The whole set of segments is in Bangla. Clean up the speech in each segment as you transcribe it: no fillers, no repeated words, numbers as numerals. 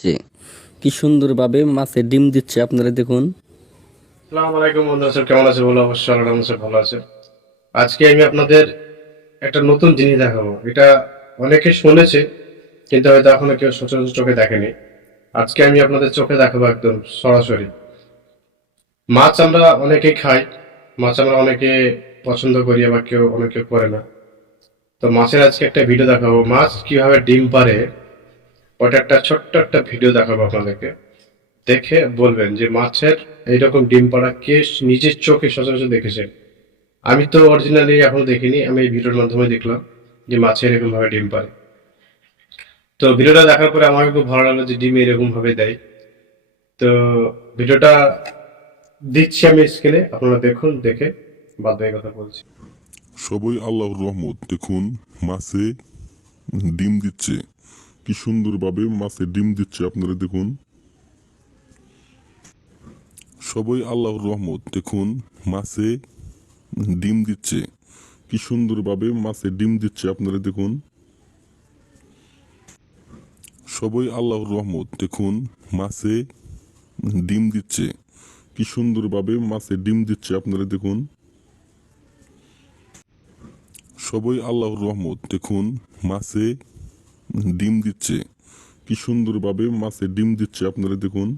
যে কি সুন্দরভাবে মাছের ডিম দিচ্ছে আপনারা দেখুন। আসসালামু আলাইকুম বন্ধুরা, সব কেমন আছে বলো? অবশ্যই আল্লাহর রহমতে সব ভালো আছে। আজকে আমি আপনাদের একটা নতুন জিনিস দেখাবো। এটা অনেকে শুনেছে কিন্তু হয়তো এখনো কেউ সচরাচর চোখে দেখেনি। আজকে আমি আপনাদের চোখে দেখাবো একদম সরাসরি। মাছ আমরা অনেকেই খাই, মাছ আমরা অনেকে পছন্দ করি, আবার কেউ অনেকে করে না। তো মাছের আজকে একটা ভিডিও দেখাবো, মাছ কিভাবে ডিম পারে। ওটা একটা ছোট্ট একটা ভিডিও দেখাবো আপনাদেরকে। দেখে বলবেন যে মাছের এইরকম ডিম পাড়া কে নিজের চোখে সচরাচর দেখেছে। আমি তো অরিজিনালি এখনো দেখিনি, আমি এই ভিডিওর মাধ্যমে দেখলাম যে মাছে এরকম ভাবে ডিম পারে। তো ভিডিওটা দেখার পরে আমাকে খুব ভালো লাগলো যে ডিম এরকম ভাবে দেয়। তো ভিডিওটা দিচ্ছি আমি স্ক্রিনে, আপনারা দেখুন, দেখে বাদ বাকি কথা বলছি। সবই আল্লাহর রহমত। দেখুন, মাছে ডিম দিচ্ছে, কি সুন্দরভাবে মাছে ডিম দিচ্ছে আপনারা দেখুন। সবই আল্লাহর রহমত। দেখুন, মাছে ডিম দিচ্ছে, কি সুন্দরভাবে মাছে ডিম দিচ্ছে আপনারা দেখুন। সবই আল্লাহর রহমত। দেখুন, মাছে ডিম দিচ্ছে, কি সুন্দরভাবে মাছে ডিম দিচ্ছে আপনারা দেখুন। সবই আল্লাহর রহমত। দেখুন, মাছে ডিম দিচ্ছে, কি সুন্দরভাবে মাছে ডিম দিচ্ছে আপনারা দেখুন।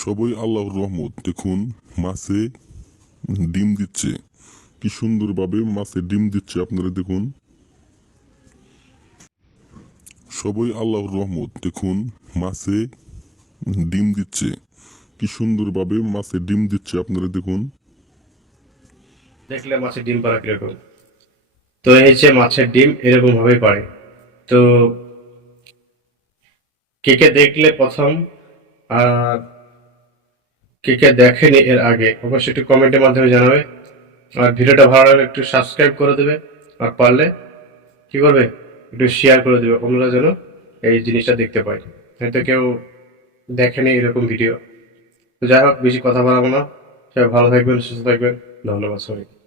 সবই আল্লাহর রহমত। দেখুন, মাছে ডিম দিচ্ছে, কি সুন্দরভাবে মাছে ডিম দিচ্ছে আপনারা দেখুন। সবই আল্লাহর রহমত। দেখুন, মাছে ডিম দিচ্ছে, কি সুন্দরভাবে মাছে ডিম দিচ্ছে আপনারা দেখুন। দেখলে মাছের ডিম পাড়া কিরকম। তো এই যে মাছের ডিম এরকম ভাবেই পারে। তো কে কে দেখলে প্রথম, আর কে কে দেখেনি এর আগে, অবশ্যই একটু কমেন্টের মাধ্যমে জানাবে। আর ভিডিওটা ভালো লাগলে একটু সাবস্ক্রাইব করে দেবে। আর পারলে কি করবে, একটু শেয়ার করে দেবে, অন্যরা যেন এই জিনিসটা দেখতে পায়। হয়তো কেউ দেখেনি এরকম ভিডিও। তো যাই হোক, বেশি কথা বাড়াবো না। সবাই ভালো থাকবেন, সুস্থ থাকবেন। ধন্যবাদ সবাইকে।